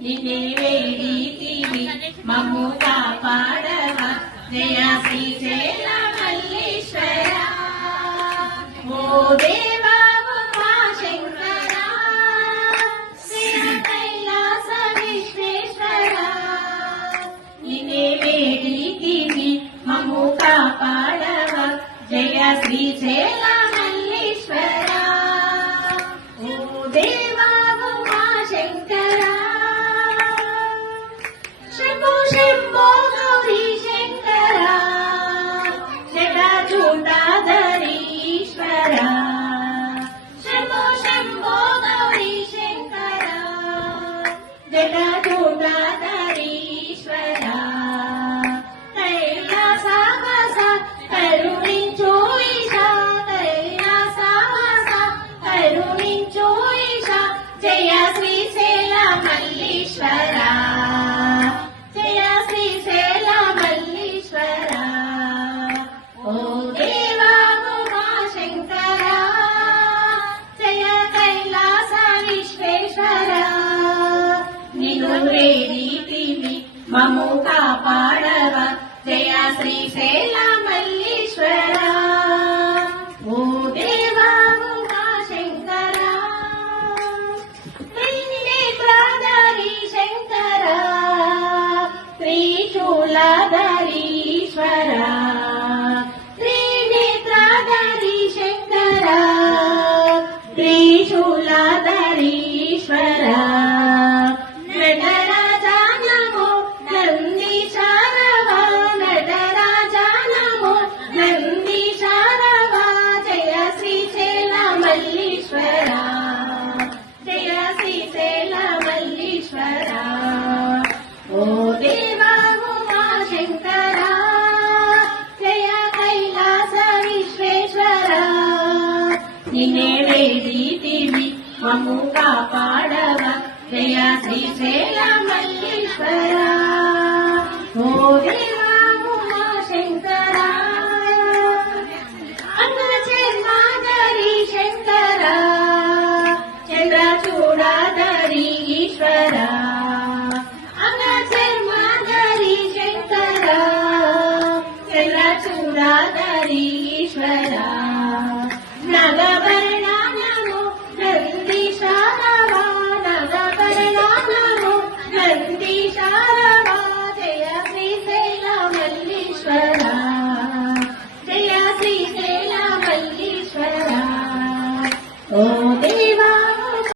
నిన్నే వేడితివి మమ్ము కాపాడవ జయ శ్రీశైల మల్లీశ్వర ఓ దేవా ఉమా శంకర శ్రీ కైలాస విశ్వేశ్వర నిన్నే వేడితివి మమ్ము కాపాడవ జయ శ్రీశైల మల్లీశ్వర ఓ దేవా ఉమా శంకర శంభో శంభో గౌరీ శంకర జటాజూటాధరీశ్వర శంభో శంభో గౌరీ శంకర జటాజూటాధరీశ్వర కైలాసవాస కరుణించు ఈశా కైలాసవాస కరుణించు ఈశా జయ శ్రీశైల మల్లీశ్వర జయ శ్రీశైల మల్లీశ్వర ఓ దేవా ఉమా శంకర జయ కైలాస విశ్వేశ్వర నిన్ను వేడితివి మమ్ము కాపాడవ జయ శ్రీశైల మల్లీశ్వర ఓ దేవా ఉమా శంకర త్రినేత్రధారి శంకర త్రిశూలధరీశ్వర త్రినేత్రధారి శంకర త్రిశూలధరీశ్వర నటరాజా నమో నందీశారవ నటరాజా నమో నందీశారవ జయ శ్రీశైల మల్లీశ్వర జయ శ్రీశైల మల్లీశ్వర ఓ దేవా ఉమా శంకర జయ కైలాస విశ్వేశ్వర నిన్నే వేడితివి మమ్ము కాపాడవ జయ శ్రీశైల మల్లీశ్వర ఓ దేవా